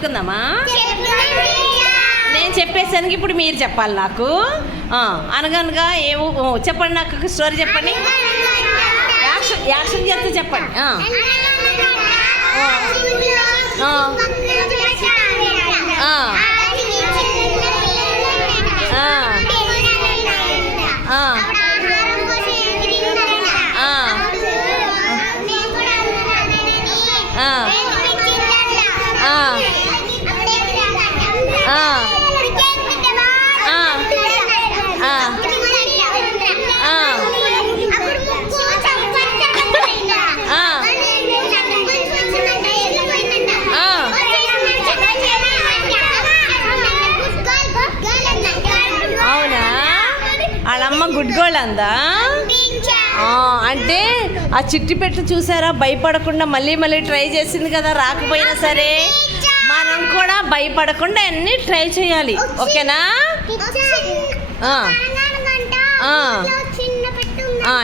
చెప్పుకుందామా? నేను చెప్పేసానికి ఇప్పుడు మీరు చెప్పాలి నాకు. అనగనగా ఏవో చెప్పండి, నాకు స్టోరీ చెప్పండి. యాక్షన్ చేస్తే చెప్పండి. అవునా? వాళ్ళమ్మ గుడ్ గోల్డ్ అందా? అంటే ఆ చిట్టి పెట్టు చూసారా, భయపడకుండా మళ్ళీ మళ్ళీ ట్రై చేసింది కదా, రాకపోయినా సరే మనం కూడా భయపడకుండా అన్నీ ట్రై చేయాలి. ఓకేనా?